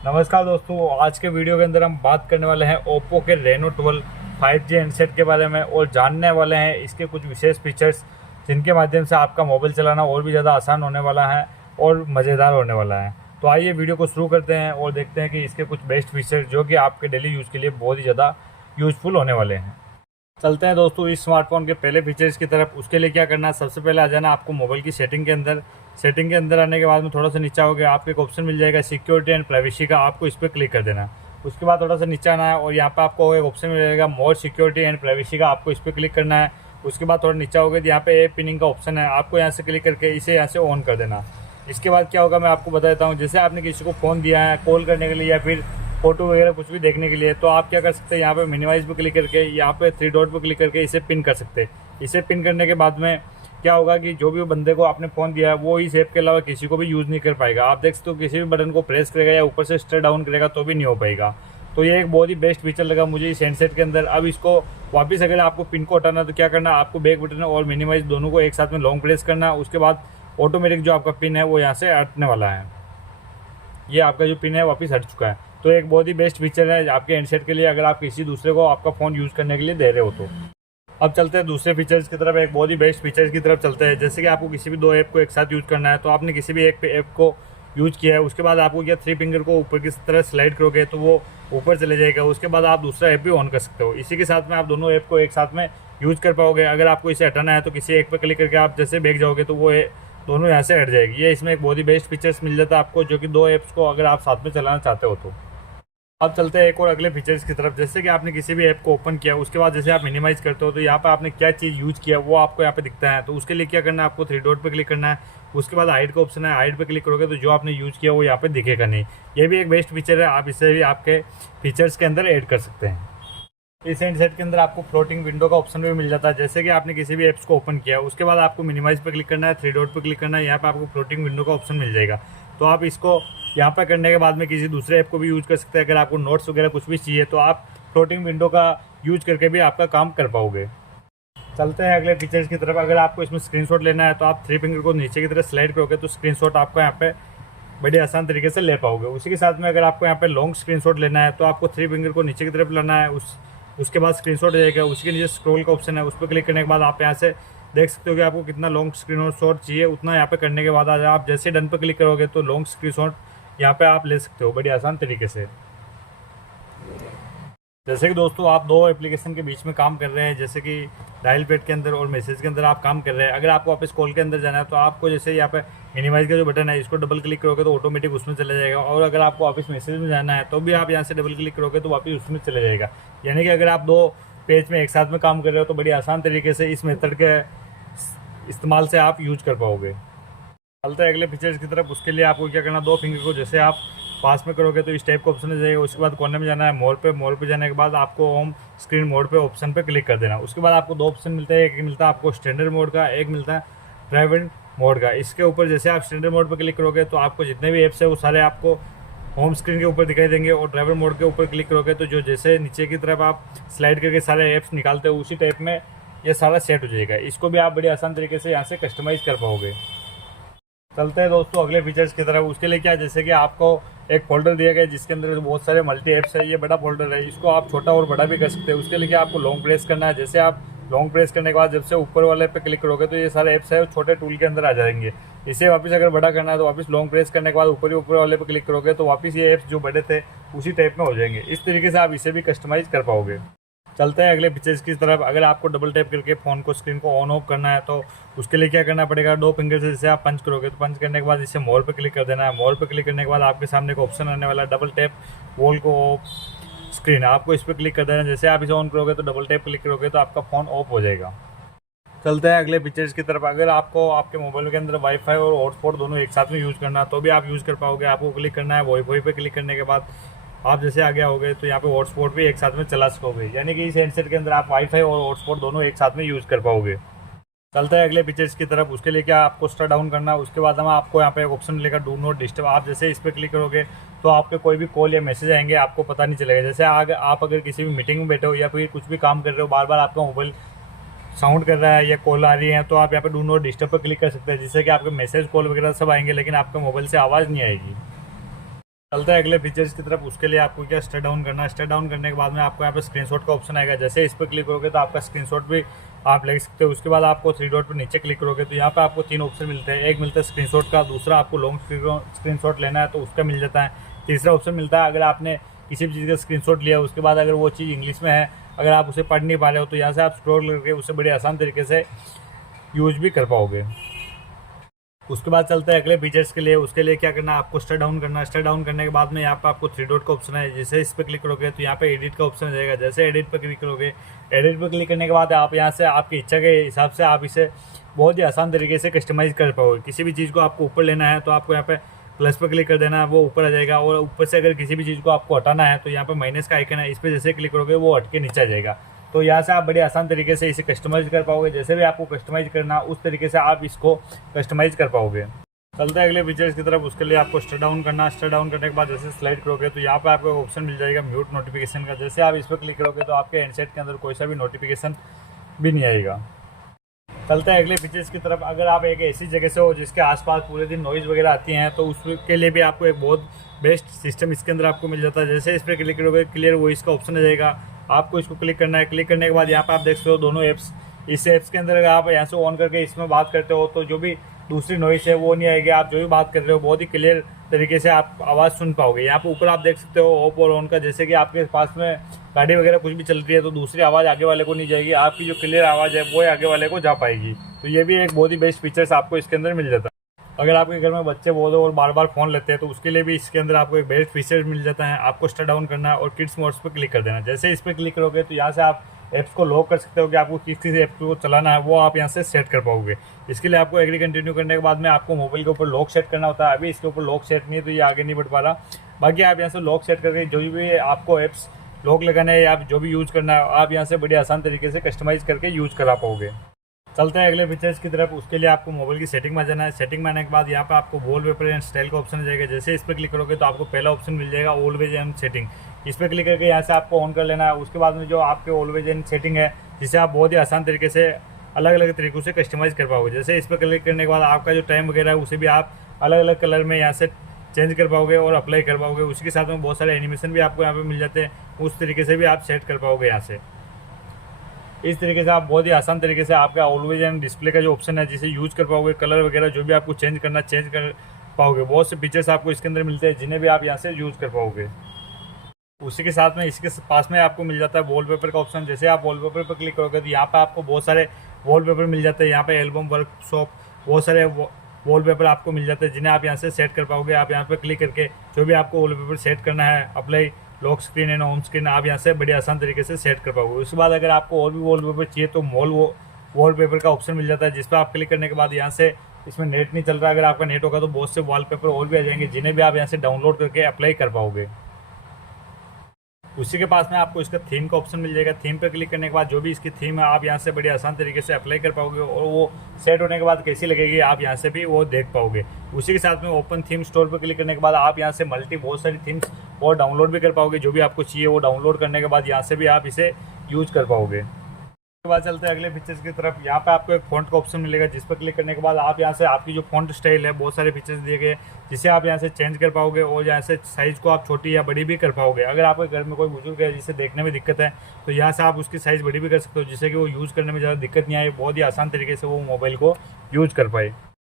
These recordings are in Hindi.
नमस्कार दोस्तों, आज के वीडियो के अंदर हम बात करने वाले हैं ओप्पो के रेनो 12 5G हैंडसेट के बारे में और जानने वाले हैं इसके कुछ विशेष फीचर्स जिनके माध्यम से आपका मोबाइल चलाना और भी ज़्यादा आसान होने वाला है और मज़ेदार होने वाला है। तो आइए वीडियो को शुरू करते हैं और देखते हैं कि इसके कुछ बेस्ट फीचर्स जो कि आपके डेली यूज़ के लिए बहुत ही ज़्यादा यूज़फुल होने वाले हैं। चलते हैं दोस्तों इस स्मार्टफोन के पहले फीचर्स की तरफ। उसके लिए क्या करना है, सबसे पहले आ जाना आपको मोबाइल की सेटिंग के अंदर। सेटिंग के अंदर आने के बाद में थोड़ा सा नीचे आओगे, आपको एक ऑप्शन मिल जाएगा सिक्योरिटी एंड प्राइवेसी का, आपको इस पर क्लिक कर देना है। उसके बाद थोड़ा सा नीचे आना है और यहाँ पे आपको एक ऑप्शन मिल जाएगा मोर सिक्योरिटी एंड प्राइवेसी का, आपको इस पर क्लिक करना है। उसके बाद थोड़ा नीचे आओगे तो यहाँ पे ऐप पिनिंग का ऑप्शन है, आपको यहाँ से क्लिक करके इसे यहाँ से ऑन कर देना। इसके बाद क्या होगा मैं आपको बता देता हूँ। जैसे आपने किसी को फ़ोन दिया है कॉल करने के लिए या फिर फोटो वगैरह कुछ भी देखने के लिए, तो आप क्या कर सकते हैं, यहाँ पे मिनिमाइज पे क्लिक करके यहाँ पे 3 डॉट पे क्लिक करके इसे पिन कर सकते हैं। इसे पिन करने के बाद में क्या होगा कि जो भी बंदे को आपने फ़ोन दिया है वो इस ऐप के अलावा किसी को भी यूज़ नहीं कर पाएगा। आप देख सकते हो किसी भी बटन को प्रेस करेगा या ऊपर से स्ट्रेट डाउन करेगा तो भी नहीं हो पाएगा। तो ये एक बहुत ही बेस्ट फीचर लगा मुझे इस हैंडसेट के अंदर। अब इसको वापस अगर आपको पिन को हटाना तो क्या करना है, आपको बैक बटन और मिनिमाइज दोनों को एक साथ में लॉन्ग प्रेस करना है। उसके बाद ऑटोमेटिक जो आपका पिन है वो यहाँ से हटने वाला है। ये आपका जो पिन है वापस हट चुका है। तो एक बहुत ही बेस्ट फीचर है आपके हैंडसेट के लिए अगर आप किसी दूसरे को आपका फ़ोन यूज़ करने के लिए दे रहे हो तो। अब चलते हैं दूसरे फीचर्स की तरफ, एक बहुत ही बेस्ट फीचर्स की तरफ चलते हैं। जैसे कि आपको किसी भी दो ऐप को एक साथ यूज़ करना है, तो आपने किसी भी एक ऐप को यूज़ किया है, उसके बाद आपको क्या 3 फिंगर को ऊपर की तरह स्लाइड करोगे तो वो ऊपर चले जाएगा। उसके बाद आप दूसरा ऐप भी ऑन कर सकते हो। इसी के साथ में आप दोनों ऐप को एक साथ में यूज़ कर पाओगे। अगर आपको इसे हटाना है तो किसी एक पर क्लिक करके आप जैसे बैग जाओगे तो वो दोनों यहाँ से हट जाएगी। ये इसमें एक बहुत ही बेस्ट फीचर्स मिल जाता है आपको, जो कि दो ऐप्स को अगर आप साथ में चलाना चाहते हो तो। अब चलते हैं एक और अगले फीचर्स की तरफ। जैसे कि आपने किसी भी ऐप को ओपन किया, उसके बाद जैसे आप मिनिमाइज करते हो तो यहाँ पे आपने क्या चीज़ यूज़ किया वो आपको यहाँ पे दिखता है। तो उसके लिए क्या करना है, आपको 3 डॉट पे क्लिक करना है। उसके बाद हाइड का ऑप्शन है, हाइड पे क्लिक करोगे तो जो आपने यूज़ किया वो यहाँ पे दिखेगा नहीं। ये भी एक बेस्ट फीचर है, आप इसे भी आपके फीचर्स के अंदर ऐड कर सकते हैं। इस हैंडसेट के अंदर आपको फ्लोटिंग विंडो का ऑप्शन भी मिल जाता है। जैसे कि आपने किसी भी ऐप्स को ओपन किया, उसके बाद आपको मिनिमाइज पे क्लिक करना है, 3 डॉट पे क्लिक करना है, यहाँ पे आपको फ्लोटिंग विंडो का ऑप्शन मिल जाएगा। तो आप इसको यहाँ पर करने के बाद में किसी दूसरे ऐप को भी यूज़ कर सकते हैं। अगर आपको नोट्स वगैरह कुछ भी चाहिए तो आप फ्लोटिंग विंडो का यूज करके भी आपका काम कर पाओगे। चलते हैं अगले फीचर्स की तरफ। अगर आपको इसमें स्क्रीनशॉट लेना है तो आप 3 फिंगर को नीचे की तरफ स्लाइड करोगे तो स्क्रीनशॉट आपको यहाँ पे बड़े आसान तरीके से ले पाओगे। उसी के साथ में अगर आपको यहाँ पे लॉन्ग स्क्रीनशॉट लेना है तो आपको 3 फिंगर को नीचे की तरफ लाना है, उसके बाद स्क्रीनशॉट जाएगा। उसी के नीचे स्क्रॉल का ऑप्शन है, उस पर क्लिक करने के बाद आप यहाँ से देख सकते हो कि आपको कितना लॉन्ग स्क्रीनशॉट चाहिए। उतना यहाँ पे करने के बाद आज आप जैसे डन पर क्लिक करोगे तो लॉन्ग स्क्रीनशॉट यहाँ पे आप ले सकते हो बड़ी आसान तरीके से। जैसे कि दोस्तों आप दो एप्लीकेशन के बीच में काम कर रहे हैं, जैसे कि डायल पैड के अंदर और मैसेज के अंदर आप काम कर रहे हैं। अगर आपको वापस कॉल के अंदर जाना है तो आपको जैसे यहाँ पे मिनिमाइज का जो बटन है इसको डबल क्लिक करोगे तो ऑटोमेटिक उसमें चला जाएगा। और अगर आपको वापस मैसेज में जाना है तो भी आप यहाँ से डबल क्लिक करोगे तो वापस उसमें चले जाएगा। यानी कि अगर आप दो पेज में एक साथ में काम कर रहे हो तो बड़ी आसान तरीके से इस मेथड के इस्तेमाल से आप यूज कर पाओगे। चलते हैं अगले फीचर्स की तरफ। उसके लिए आपको क्या करना, 2 फिंगर को जैसे आप पास में करोगे तो इस टाइप का ऑप्शन आ जाएगा। उसके बाद कोने में जाना है मोर पे जाने के बाद आपको होम स्क्रीन मोड पे ऑप्शन पे क्लिक कर देना। उसके बाद आपको 2 ऑप्शन मिलते हैं, एक मिलता है आपको स्टैंडर्ड मोड का, एक मिलता है प्राइवेट मोड का। इसके ऊपर जैसे आप स्टैंडर्ड मोड पर क्लिक करोगे तो आपको जितने भी ऐप्स है वो सारे आपको होम स्क्रीन के ऊपर दिखाई देंगे। और ड्राइवर मोड के ऊपर क्लिक करोगे तो जो जैसे नीचे की तरफ आप स्लाइड करके सारे ऐप्स निकालते हो उसी टाइप में ये सारा सेट हो जाएगा। इसको भी आप बड़ी आसान तरीके से यहाँ से कस्टमाइज़ कर पाओगे। चलते हैं दोस्तों अगले फीचर्स की तरफ। उसके लिए क्या, जैसे कि आपको एक फोल्डर दिया गया है जिसके अंदर बहुत सारे मल्टी ऐप्स है। ये बड़ा फोल्डर है, इसको आप छोटा और बड़ा भी कर सकते हैं। उसके लिए क्या आपको लॉन्ग प्रेस करना है। जैसे आप लॉन्ग प्रेस करने के बाद जब से ऊपर वाले पे क्लिक करोगे तो ये सारे ऐप्स है छोटे टूल के अंदर आ जाएंगे। इसे वापस अगर बड़ा करना है तो वापस लॉन्ग प्रेस करने के बाद ऊपर वाले पे क्लिक करोगे तो वापस ये ऐप्स जो बड़े थे उसी टाइप में हो जाएंगे। इस तरीके से आप इसे भी कस्टमाइज कर पाओगे। चलते हैं अगले फीचर्स की तरफ। अगर आपको डबल टैप करके फ़ोन को स्क्रीन को ऑन ऑफ करना है तो उसके लिए क्या करना पड़ेगा, 2 फिंगर से जैसे आप पंच करोगे तो पंच करने के बाद इसे मोर पे क्लिक कर देना है। मोर पे क्लिक करने के बाद आपके सामने एक ऑप्शन आने वाला है डबल टैप वॉल को ऑफ स्क्रीन, आपको इस पर क्लिक कर देना है। जैसे आप इसे ऑन करोगे तो डबल टैप क्लिक करोगे तो आपका फ़ोन ऑफ हो जाएगा। चलते हैं अगले फीचर्स की तरफ। अगर आपको आपके मोबाइल के अंदर वाईफाई और हॉटस्पॉट दोनों एक साथ में यूज़ करना है तो भी आप यूज़ कर पाओगे। आपको क्लिक करना है, वाईफाई पे क्लिक करने के बाद आप जैसे आगे आओगे तो यहाँ पे हॉटस्पॉट भी एक साथ में चला सकोगे। यानी कि इस हैंडसेट के अंदर आप वाईफाई और हॉटस्पॉट दोनों एक साथ में यूज़ कर पाओगे। चलते हैं अगले फीचर्स की तरफ। उसके लिए क्या आपको स्टार डाउन करना है। उसके बाद हम आपको यहाँ पे एक ऑप्शन मिलेगा डू नॉट डिस्टर्ब। आप जैसे इस पर क्लिक करोगे तो आपके कोई भी कॉल या मैसेज आएंगे आपको पता नहीं चलेगा। जैसे आप अगर किसी भी मीटिंग में बैठे हो या फिर कुछ भी काम कर रहे हो, बार बार आपका मोबाइल साउंड कर रहा है या कॉल आ रही है तो आप यहाँ पे डू नॉट डिस्टर्ब पर क्लिक कर सकते हैं, जिससे कि आपके मैसेज कॉल वगैरह सब आएंगे लेकिन आपके मोबाइल से आवाज़ नहीं आएगी। चलता है अगले फीचर्स की तरफ। उसके लिए आपको क्या स्टेप डाउन करना है। स्टेप डाउन करने के बाद में आपको यहाँ पे स्क्रीनशॉट का ऑप्शन आएगा। जैसे इस पर क्लिक करोगे तो आपका स्क्रीनशॉट भी आप ले सकते हो। उसके बाद आपको थ्री डॉट पर नीचे क्लिक करोगे तो यहाँ पे आपको तीन ऑप्शन मिलते हैं। एक मिलता है स्क्रीनशॉट का, दूसरा आपको लॉन्ग स्क्रीनशॉट लेना है तो उसका मिल जाता है, तीसरा ऑप्शन मिलता है अगर आपने किसी भी चीज़ का स्क्रीनशॉट लिया उसके बाद अगर वो चीज़ इंग्लिश में है, अगर आप उसे पढ़ नहीं पा रहे हो तो यहाँ से आप स्क्रॉल करके उसे बड़े आसान तरीके से यूज भी कर पाओगे। उसके बाद चलते हैं अगले फीचर्स के लिए। उसके लिए क्या करना है, आपको स्टेप डाउन करना है। स्टेप डाउन करने के बाद में यहाँ पे आपको थ्री डॉट का ऑप्शन है। जैसे इस पर क्लिक करोगे तो यहाँ पे एडिट का ऑप्शन आ जाएगा। जैसे एडिट पर क्लिक करोगे, एडिट पर क्लिक करने के बाद आप यहाँ से आपकी इच्छा के हिसाब से आप इसे बहुत ही आसान तरीके से कस्टमाइज़ कर पाओगे। किसी भी चीज़ को आपको ऊपर लेना है तो आपको यहाँ पे प्लस पर क्लिक कर देना है, वो ऊपर आ जाएगा। और ऊपर से अगर किसी भी चीज़ को आपको हटाना है तो यहाँ पर माइनस का आइकन है, इस पर जैसे क्लिक करोगे वो हट के नीचे आ जाएगा। तो यहाँ से आप बड़े आसान तरीके से इसे कस्टमाइज़ कर पाओगे। जैसे भी आपको कस्टमाइज़ करना उस तरीके से आप इसको कस्टमाइज़ कर पाओगे। चलते हैं अगले फीचर्स की तरफ। उसके लिए आपको स्टेप डाउन करना है। स्टेप डाउन करने के बाद जैसे स्लाइड करोगे तो यहाँ पे आपको ऑप्शन मिल जाएगा म्यूट नोटिफिकेशन का। जैसे आप इस पर क्लिक करोगे तो आपके हैंडसेट के अंदर कोई सा भी नोटिफिकेशन भी नहीं आएगा। चलते हैं अगले फीचर्स की तरफ। अगर आप एक ऐसी जगह से हो जिसके आसपास पूरे दिन नॉइज़ वगैरह आती हैं तो उसके लिए भी आपको एक बहुत बेस्ट सिस्टम इसके अंदर आपको मिल जाता है। जैसे इस पर क्लिक करोगे क्लियर वॉइस का ऑप्शन आ जाएगा, आपको इसको क्लिक करना है। क्लिक करने के बाद यहाँ पर आप देख सकते हो दोनों ऐप्स। इस ऐप्स के अंदर अगर आप यहाँ से ऑन करके इसमें बात करते हो तो जो भी दूसरी नॉइस है वो नहीं आएगी। आप जो भी बात कर रहे हो बहुत ही क्लियर तरीके से आप आवाज़ सुन पाओगे। यहाँ पे ऊपर आप देख सकते हो ऑफ और ऑन का। जैसे कि आपके पास में गाड़ी वगैरह कुछ भी चल रही है तो दूसरी आवाज़ आगे वाले को नहीं जाएगी, आपकी जो क्लियर आवाज़ है वो आगे वाले को जा पाएगी। तो ये भी एक बहुत ही बेस्ट फीचर्स आपको इसके अंदर मिल जाता है। अगर आपके घर में बच्चे बहुत और बार बार फ़ोन लेते हैं तो उसके लिए भी इसके अंदर आपको एक बेस्ट फीचर मिल जाता है। आपको स्टेप डाउन करना है और किड्स मोड्स पर क्लिक कर देना। जैसे इस पर क्लिक करोगे तो यहाँ से आप ऐप्स को लॉक कर सकते हो कि आपको किस किस ऐप को चलाना है वो आप यहाँ से सेट कर पाओगे। इसके लिए आपको एग्री कंटिन्यू करने के बाद में आपको मोबाइल के ऊपर लॉक सेट करना होता है। अभी इसके ऊपर लॉक सेट नहीं है तो ये आगे नहीं बढ़ पा रहा। बाकी आप यहाँ से लॉक सेट करके जो भी आपको ऐप्स लॉक लगाना है या आप जो भी यूज़ करना है आप यहाँ से बड़े आसान तरीके से कस्टमाइज़ करके यूज़ करा पाओगे। चलते हैं अगले फीचर्स की तरफ। उसके लिए आपको मोबाइल की सेटिंग में जाना है। सेटिंग में आने के बाद यहाँ पे आपको वॉलपेपर एंड स्टाइल का ऑप्शन आ जाएगा। जैसे इस पर क्लिक करोगे तो आपको पहला ऑप्शन मिल जाएगा ऑलवेज एंड सेटिंग। इस पर क्लिक करके यहाँ से आपको ऑन कर लेना है। उसके बाद में जो आपके ऑलवेज एंड सेटिंग है जिसे आप बहुत ही आसान तरीके से अलग अलग तरीक़ों से कस्टमाइज़ कर पाओगे। जैसे इस पर क्लिक करने के बाद आपका जो टाइम वगैरह है उसे भी आप अलग अलग कलर में यहाँ से चेंज कर पाओगे और अप्लाई कर पाओगे। उसी के साथ में बहुत सारे एनिमेशन भी आपको यहाँ पे मिल जाते हैं, उस तरीके से भी आप सेट कर पाओगे यहाँ से। इस तरीके से आप बहुत ही आसान तरीके से आपका ऑलवेज एंड डिस्प्ले का जो ऑप्शन है जिसे यूज़ कर पाओगे। कलर वगैरह जो भी आपको चेंज करना चेंज कर पाओगे। बहुत से फीचर्स आपको इसके अंदर मिलते हैं जिन्हें भी आप यहाँ से यूज़ कर पाओगे। उसी के साथ में इसके पास में आपको मिल जाता है वॉलपेपर का ऑप्शन। जैसे आप वॉलपेपर पर क्लिक करोगे तो यहाँ पे आपको बहुत सारे वॉलपेपर मिल जाते हैं। यहाँ पे एल्बम, वर्कशॉप, बहुत सारे वॉलपेपर आपको मिल जाते हैं जिन्हें आप यहाँ से सेट कर पाओगे। आप यहाँ पे क्लिक करके जो भी आपको वॉलपेपर सेट करना है, apply lock screen and home screen, आप यहाँ से बड़े आसान तरीके से सेट कर पाओगे। उसके बाद अगर आपको और भी वॉलपेपर चाहिए तो वॉलपेपर का ऑप्शन मिल जाता है जिस पर आप क्लिक करने के बाद यहाँ से, इसमें नेट नहीं चल रहा, अगर आपका नेट होगा तो बहुत से वॉलपेपर और भी आ जाएंगे जिन्हें भी आप यहाँ से डाउनलोड करके अप्लाई कर पाओगे। उसी के पास में आपको इसका थीम का ऑप्शन मिल जाएगा। थीम पर क्लिक करने के बाद जो भी इसकी थीम है आप यहाँ से बड़े आसान तरीके से अप्लाई कर पाओगे और वो सेट होने के बाद कैसी लगेगी आप यहाँ से भी वो देख पाओगे। उसी के साथ में ओपन थीम स्टोर पर क्लिक करने के बाद आप यहाँ से बहुत सारी थीम्स और डाउनलोड भी कर पाओगे। जो भी आपको चाहिए वो डाउनलोड करने के बाद यहाँ से भी आप इसे यूज कर पाओगे। उसके बाद चलते हैं अगले फीचर्स की तरफ। यहाँ पे आपको एक फ़ॉन्ट का ऑप्शन मिलेगा जिस पर क्लिक करने के बाद आप यहाँ से आपकी जो फ़ॉन्ट स्टाइल है बहुत सारे फीचर्स दिए गए जिसे आप यहाँ से चेंज कर पाओगे और यहाँ से साइज़ को आप छोटी या बड़ी भी कर पाओगे। अगर आपके घर में कोई बुजुर्ग है जिसे देखने में दिक्कत है तो यहाँ से आप उसकी साइज़ बड़ी भी कर सकते हो जिससे कि वो यूज़ करने में ज़्यादा दिक्कत नहीं आए, बहुत ही आसान तरीके से वो मोबाइल को यूज़ कर पाए।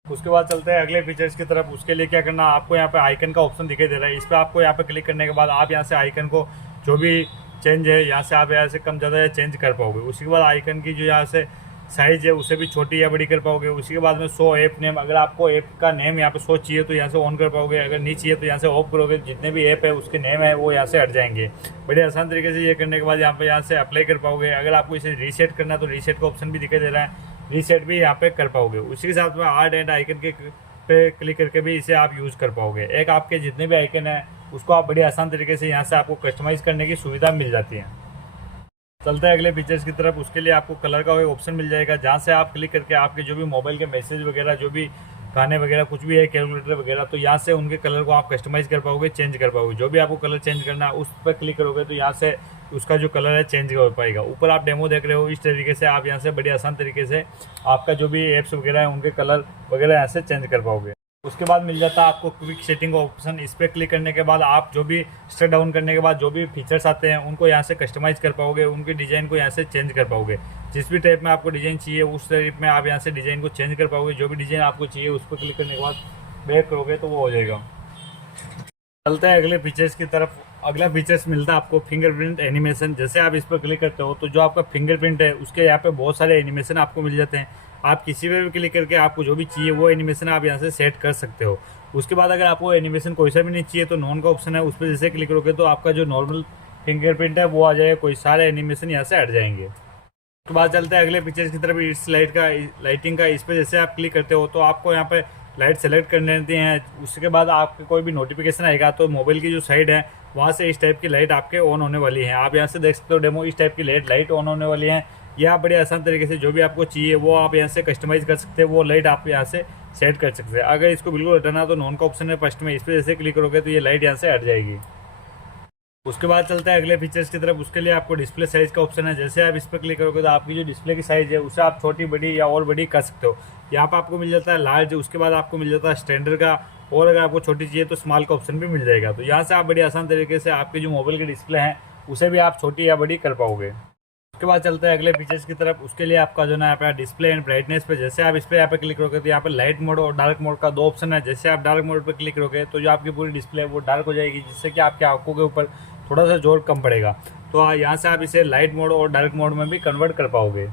उसके बाद चलते हैं अगले फीचर्स की तरफ। उसके लिए क्या करना, आपको यहाँ पे आइकन का ऑप्शन दिखाई दे रहा है। इस पर आपको यहाँ पे क्लिक करने के बाद आप यहाँ से आइकन को जो भी चेंज है यहाँ से आप यहाँ से कम ज़्यादा चेंज कर पाओगे। उसी के बाद आइकन की जो यहाँ से साइज़ है उसे भी छोटी या बड़ी कर पाओगे। उसी के बाद में शो ऐप नेम, अगर आपको ऐप का नेम यहाँ पे शो चाहिए तो यहाँ से ऑन कर पाओगे, अगर नहीं चाहिए तो यहाँ से ऑफ करोगे। जितने भी ऐप है उसके नेम है वो यहाँ से हट जाएंगे। बड़े आसान तरीके से ये करने के बाद यहाँ से अप्लाई कर पाओगे। अगर आपको इसे रीसेट करना तो रीसेट का ऑप्शन भी दिखाई दे रहा है, रीसेट भी यहाँ पे कर पाओगे। उसी के साथ में आर्ट एंड आइकन के पे क्लिक करके भी इसे आप यूज़ कर पाओगे। एक आपके जितने भी आइकन है उसको आप बड़ी आसान तरीके से यहाँ से आपको कस्टमाइज़ करने की सुविधा मिल जाती है। चलते हैं अगले फीचर्स की तरफ। उसके लिए आपको कलर का एक ऑप्शन मिल जाएगा जहाँ से आप क्लिक करके आपके जो भी मोबाइल के मैसेज वगैरह, जो भी गाने वगैरह कुछ भी है, कैलकुलेटर वगैरह, तो यहाँ से उनके कलर को आप कस्टमाइज़ कर पाओगे, चेंज कर पाओगे। जो भी आपको कलर चेंज करना है उस पर क्लिक करोगे तो यहाँ से उसका जो कलर है चेंज हो पाएगा। ऊपर आप डेमो देख रहे हो, इस तरीके से आप यहाँ से बड़ी आसान तरीके से आपका जो भी ऐप्स वगैरह है उनके कलर वगैरह यहाँ से चेंज कर पाओगे। उसके बाद मिल जाता है आपको क्विक सेटिंग ऑप्शन। इस पर क्लिक करने के बाद आप जो भी स्टक डाउन करने के बाद जो भी फीचर्स आते हैं उनको यहाँ से कस्टमाइज़ कर पाओगे, उनकी डिज़ाइन को यहाँ से चेंज कर पाओगे। जिस भी टाइप में आपको डिज़ाइन चाहिए उस टाइप में आप यहाँ से डिज़ाइन को चेंज कर पाओगे। जो भी डिज़ाइन आपको चाहिए उस पर क्लिक करने के बाद बैक करोगे तो वो हो जाएगा। चलते हैं अगले फीचर्स की तरफ। अगला फीचर्स मिलता है आपको फिंगरप्रिंट एनिमेशन। जैसे आप इस पर क्लिक करते हो तो जो आपका फिंगरप्रिंट है उसके यहाँ पे बहुत सारे एनिमेशन आपको मिल जाते हैं। आप किसी पे भी क्लिक करके आपको जो भी चाहिए वो एनिमेशन आप यहाँ से सेट कर सकते हो। उसके बाद अगर आपको एनिमेशन कोई सा भी नहीं चाहिए तो नॉन का ऑप्शन है, उस पर जैसे क्लिक करोगे तो आपका जो नॉर्मल फिंगरप्रिंट है वो आ जाएगा, कोई सारे एनिमेशन यहाँ से हट जाएंगे। उसके बाद चलते हैं अगले फीचर्स की तरफ, इस लाइटिंग का। इस पर जैसे आप क्लिक करते हो तो आपको यहाँ पे लाइट सेलेक्ट करने देते हैं। उसके बाद आपके कोई भी नोटिफिकेशन आएगा तो मोबाइल की जो साइड है वहाँ से इस टाइप की लाइट आपके ऑन होने वाली है। आप यहाँ से देख सकते हो डेमो, इस टाइप की लाइट ऑन होने वाली है। यह आप बड़े आसान तरीके से जो भी आपको चाहिए वो आप यहाँ से कस्टमाइज़ कर सकते हैं, वो लाइट आप यहाँ से सेट कर सकते हैं। अगर इसको बिल्कुल हटाना तो नॉन का ऑप्शन है फर्स्ट में, इस पर जैसे क्लिक करोगे तो ये लाइट यहाँ से हट जाएगी। उसके बाद चलता है अगले फीचर्स की तरफ। उसके लिए आपको डिस्प्ले साइज़ का ऑप्शन है। जैसे आप इस पर क्लिक करोगे तो आपकी जो डिस्प्ले की साइज़ है उसे आप छोटी बड़ी या और बड़ी कर सकते हो। यहाँ पर आपको मिल जाता है लार्ज, उसके बाद आपको मिल जाता है स्टैंडर्ड का, और अगर आपको छोटी चाहिए तो स्मॉल का ऑप्शन भी मिल जाएगा। तो यहाँ से आप बड़ी आसान तरीके से आपके जो मोबाइल की डिस्प्ले हैं उसे भी आप छोटी या बड़ी कर पाओगे। उसके बाद चलते हैं अगले फीचर्स की तरफ। उसके लिए आपका जो ना यहाँ पे डिस्प्ले एंड ब्राइटनेस पे जैसे आप इस पर यहाँ पे क्लिक करोगे तो यहाँ पे लाइट मोड और डार्क मोड का दो ऑप्शन है। जैसे आप डार्क मोड पर क्लिक करोगे तो जो आपकी पूरी डिस्प्ले है वो डार्क हो जाएगी, जिससे कि आपकी आंखों के ऊपर थोड़ा सा जोर कम पड़ेगा। तो यहाँ से आप इसे लाइट मोड और डार्क मोड में भी कन्वर्ट कर पाओगे।